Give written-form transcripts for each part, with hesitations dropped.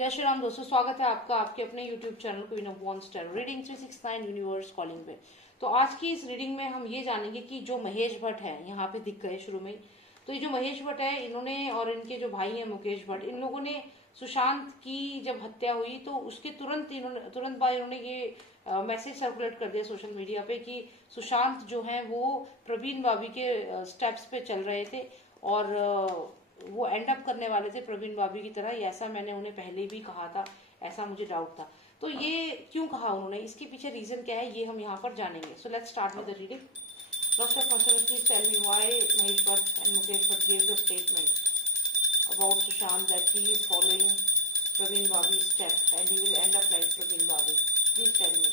जय श्री राम दोस्तों, स्वागत है आपका आपके अपने YouTube channel queen of wands tarot reading 369 universe calling पे। तो आज की इस रीडिंग में हम ये जानेंगे कि जो महेश भट्ट है, यहाँ पे दिख गए शुरू में। तो ये जो महेश भट्ट है, इन्होंने और इनके जो भाई हैं मुकेश भट्ट, इन लोगों ने सुशांत की जब हत्या हुई तो उसके तुरंत बाद इन्होंने ये मैसेज सर्कुलेट कर दिया सोशल मीडिया पे कि सुशांत जो है वो प्रवीण बाबी के स्टेप्स पे चल रहे थे और वो एंड अप करने वाले थे प्रवीण बाबी की तरह। ऐसा मैंने उन्हें पहले भी कहा था, ऐसा मुझे डाउट था। तो ये क्यों कहा उन्होंने, इसके पीछे रीजन क्या है, ये हम यहाँ पर जानेंगे। So let's start with the reading. Please tell me why Mahesh Bhatt and Mukesh Bhatt gave the statement about Sushant that he is following Praveen Babi's step and he will end up like Praveen Babi. Please tell me.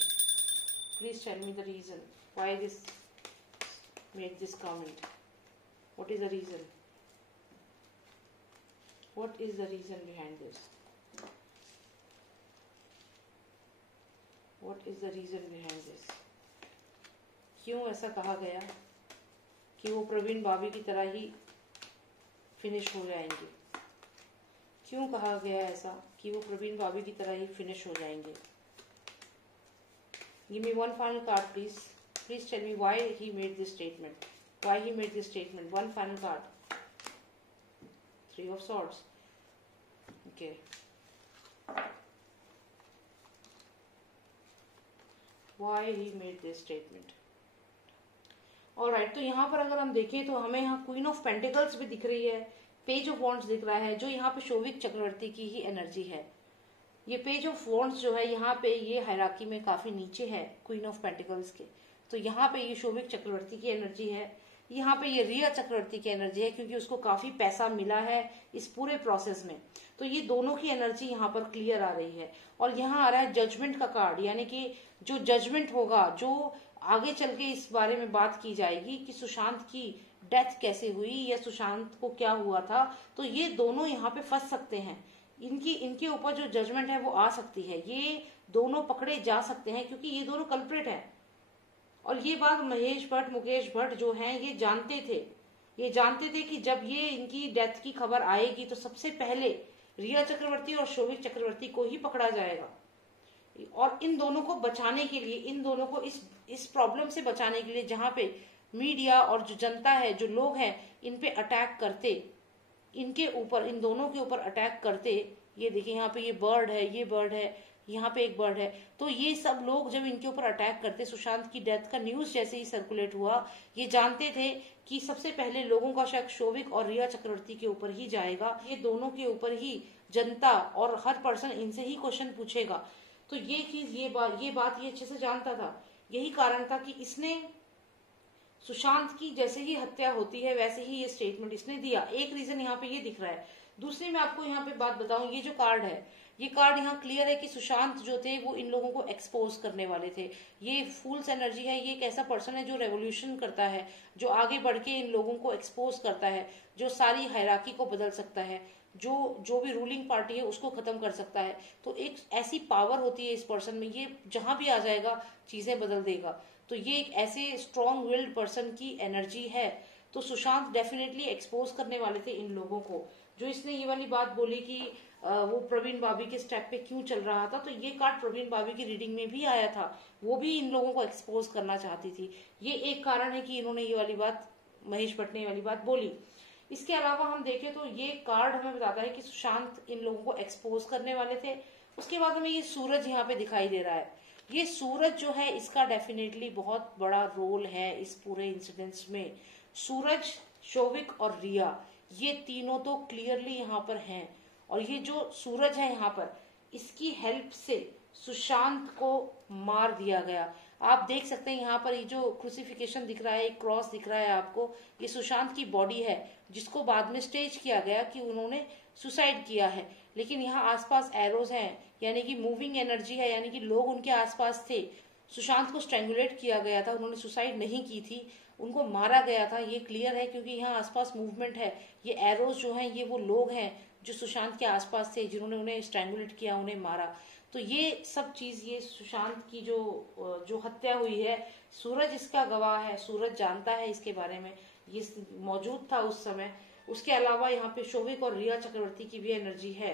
Please tell me the reason why this made this comment. What is the reason? What is the reason behind this? What is the reason behind this? क्यों ऐसा कहा गया कि वो प्रवीण बाबी की तरह ही finish हो जाएंगे? क्यों कहा गया ऐसा कि वो प्रवीण बाबी की तरह ही फिनिश हो जाएंगे? Give me one final card, please. Please tell me why he made this statement. Why he made this statement. One final card. Three of Swords. Okay. Why he made this statement. Alright, तो यहाँ पर अगर हम देखें तो हमें यहाँ queen of pentacles भी दिख रही है, पेज ऑफ वॉन्ड्स दिख रहा है, जो यहाँ पे शोभिक चक्रवर्ती की ही एनर्जी है। ये पेज ऑफ वॉन्ड्स जो है यहाँ पे ये हायरार्की में काफी नीचे है क्वीन ऑफ पेंटिकल्स के। तो यहाँ पे ये शोभिक चक्रवर्ती की एनर्जी है, यहाँ पे ये रिया चक्रवर्ती की एनर्जी है, क्योंकि उसको काफी पैसा मिला है इस पूरे प्रोसेस में। तो ये दोनों की एनर्जी यहाँ पर क्लियर आ रही है। और यहाँ आ रहा है जजमेंट का कार्ड, यानी कि जो जजमेंट होगा, जो आगे चल के इस बारे में बात की जाएगी कि सुशांत की डेथ कैसे हुई या सुशांत को क्या हुआ था। तो ये दोनों यहाँ पे फंस सकते हैं, इनके ऊपर जो जजमेंट है वो आ सकती है, ये दोनों पकड़े जा सकते हैं, क्योंकि ये दोनों कल्प्रिट हैं। और ये बात महेश भट्ट मुकेश भट्ट जो हैं ये जानते थे कि जब ये इनकी डेथ की खबर आएगी तो सबसे पहले रिया चक्रवर्ती और शोभिक चक्रवर्ती को ही पकड़ा जाएगा। और इन दोनों को बचाने के लिए, इन दोनों को इस प्रॉब्लम से बचाने के लिए, जहां पे मीडिया और जो जनता है, जो लोग हैं, इन पे अटैक करते, इनके ऊपर, इन दोनों के ऊपर अटैक करते। ये देखिए यहाँ पे ये बर्ड है, ये बर्ड है, यहाँ पे एक बर्ड है। तो ये सब लोग जब इनके ऊपर अटैक करते, सुशांत की डेथ का न्यूज जैसे ही सर्कुलेट हुआ, ये जानते थे कि सबसे पहले लोगों का शक शोभिक और रिया चक्रवर्ती के ऊपर ही जाएगा। ये दोनों के ऊपर ही जनता और हर पर्सन इनसे ही क्वेश्चन पूछेगा। तो ये चीज, ये बात ये अच्छे से जानता था। यही कारण था कि इसने सुशांत की जैसे ही हत्या होती है वैसे ही ये स्टेटमेंट इसने दिया। एक रीजन यहाँ पे ये दिख रहा है। दूसरी मैं आपको यहाँ पे बात बताऊं, ये जो कार्ड है, ये कार्ड यहाँ क्लियर है कि सुशांत जो थे वो इन लोगों को एक्सपोज करने वाले थे। ये फूल्स एनर्जी है, ये एक ऐसा पर्सन है जो रेवोल्यूशन करता है, जो आगे बढ़ के इन लोगों को एक्सपोज करता है, जो सारी हायरार्की को बदल सकता है, जो भी रूलिंग पार्टी है उसको खत्म कर सकता है। तो एक ऐसी पावर होती है इस पर्सन में, ये जहां भी आ जाएगा चीजें बदल देगा। तो ये एक ऐसे स्ट्रॉन्ग विल्ड पर्सन की एनर्जी है। तो सुशांत डेफिनेटली एक्सपोज करने वाले थे इन लोगों को। जो इसने ये वाली बात बोली कि वो प्रवीण बाबी के स्टेप पे क्यों चल रहा था, तो ये कार्ड प्रवीण बाबी की रीडिंग में भी आया था, वो भी इन लोगों को एक्सपोज करना चाहती थी। ये एक कारण है कि इन्होंने ये वाली बात, महेश भट्ट ने ये वाली बात बोली। इसके अलावा हम देखें तो ये कार्ड हमें बताता है कि सुशांत इन लोगों को एक्सपोज करने वाले थे। उसके बाद हमें ये सूरज यहाँ पे दिखाई दे रहा है। ये सूरज जो है इसका डेफिनेटली बहुत बड़ा रोल है इस पूरे इंसिडेंट्स में। सूरज, शोभिक और रिया, ये तीनों तो क्लियरली यहाँ पर हैं। और ये जो सूरज है यहाँ पर, इसकी हेल्प से सुशांत को मार दिया गया। आप देख सकते हैं यहाँ पर ये जो क्रूसिफिकेशन दिख रहा है, एक क्रॉस दिख रहा है आपको, ये सुशांत की बॉडी है, जिसको बाद में स्टेज किया गया कि उन्होंने सुसाइड किया है। लेकिन यहाँ आसपास एरोज हैं, यानी कि मूविंग एनर्जी है, यानी कि लोग उनके आसपास थे। सुशांत को स्ट्रेंगुलेट किया गया था, उन्होंने सुसाइड नहीं की थी, उनको मारा गया था, ये क्लियर है, क्योंकि यहाँ आसपास मूवमेंट है। ये एरोज जो हैं ये वो लोग हैं जो सुशांत के आसपास थे, जिन्होंने उन्हें स्ट्रेंगुलेट किया, उन्हें मारा। तो ये सब चीज, ये सुशांत की जो हत्या हुई है, सूरज इसका गवाह है, सूरज जानता है इसके बारे में, ये मौजूद था उस समय। उसके अलावा यहाँ पे शोभिक और रिया चक्रवर्ती की भी एनर्जी है।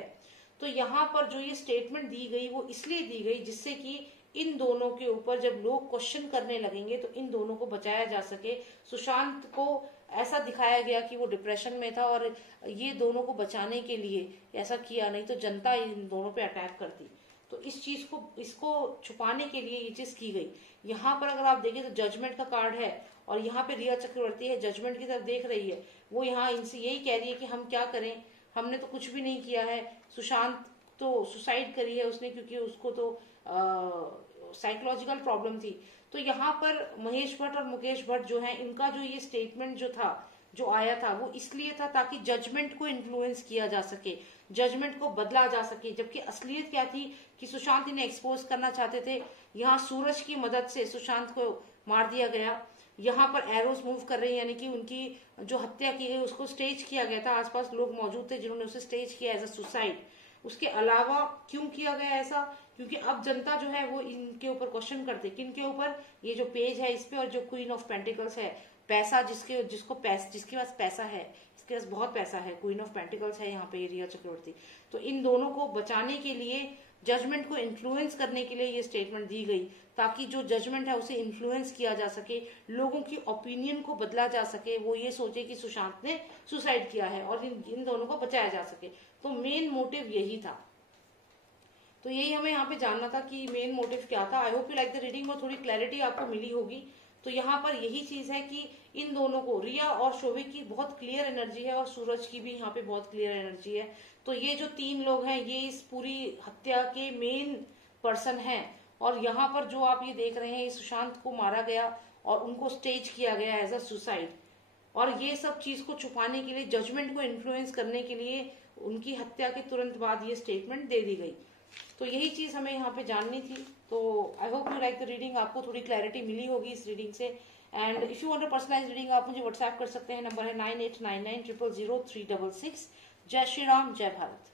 तो यहाँ पर जो ये स्टेटमेंट दी गई वो इसलिए दी गई जिससे कि इन दोनों के ऊपर जब लोग क्वेश्चन करने लगेंगे तो इन दोनों को बचाया जा सके। सुशांत को ऐसा दिखाया गया कि वो डिप्रेशन में था और ये दोनों को बचाने के लिए ऐसा किया, नहीं तो जनता इन दोनों पे अटैक करती। तो इस चीज को, इसको छुपाने के लिए ये चीज की गई। यहाँ पर अगर आप देखें तो जजमेंट का कार्ड है और यहाँ पे रिया चक्रवर्ती है, जजमेंट की तरफ देख रही है। वो यहाँ इनसे यही कह रही है कि हम क्या करें, हमने तो कुछ भी नहीं किया है। सुशांत तो सुसाइड करी है उसने क्योंकि उसको तो साइकोलॉजिकल प्रॉब्लम थी। तो यहाँ पर महेश भट्ट और मुकेश भट्ट जो है, इनका जो ये स्टेटमेंट जो था, जो आया था, वो इसलिए था ताकि जजमेंट को इन्फ्लुएंस किया जा सके, जजमेंट को बदला जा सके। जबकि असलियत क्या थी कि सुशांत इन्हें एक्सपोज करना चाहते थे। यहाँ सूरज की मदद से सुशांत को मार दिया गया। यहाँ पर एरोस मूव कर रही है, यानी कि उनकी जो हत्या की गई उसको स्टेज किया गया था। आसपास लोग मौजूद थे जिन्होंने उसे स्टेज किया एज अ सुसाइड। उसके अलावा क्यों किया गया ऐसा, क्योंकि अब जनता जो है वो इनके ऊपर क्वेश्चन करते, किनके ऊपर, ये जो पेज है इस पे और जो क्वीन ऑफ पेंटिकल्स है, पैसा जिसके पास पैसा है, इसके पास बहुत पैसा है, क्वीन ऑफ पेंटिकल्स है यहाँ पे रिया चक्रवर्ती। तो इन दोनों को बचाने के लिए, जजमेंट को इन्फ्लुएंस करने के लिए ये स्टेटमेंट दी गई ताकि जो जजमेंट है उसे इन्फ्लुएंस किया जा सके, लोगों की ओपिनियन को बदला जा सके, वो ये सोचे कि सुशांत ने सुसाइड किया है और इन दोनों को बचाया जा सके। तो मेन मोटिव यही था। तो यही हमें यहाँ पे जानना था कि मेन मोटिव क्या था। I hope you like the reading और थोड़ी क्लैरिटी आपको मिली होगी। तो यहाँ पर यही चीज है कि इन दोनों को, रिया और शोभिक की बहुत क्लियर एनर्जी है और सूरज की भी यहाँ पे बहुत क्लियर एनर्जी है। तो ये जो तीन लोग हैं ये इस पूरी हत्या के मेन पर्सन हैं। और यहाँ पर जो आप ये देख रहे हैं, सुशांत को मारा गया और उनको स्टेज किया गया एज अ सुसाइड। और ये सब चीज को छुपाने के लिए, जजमेंट को इन्फ्लुएंस करने के लिए उनकी हत्या के तुरंत बाद ये स्टेटमेंट दे दी गई। तो यही चीज हमें यहाँ पे जाननी थी। तो I hope you like the reading, आपको थोड़ी क्लैरिटी मिली होगी इस रीडिंग से। And if you want a personalised reading आप मुझे व्हाट्सएप कर सकते हैं, नंबर है 9899000366। जय श्री राम, जय भारत।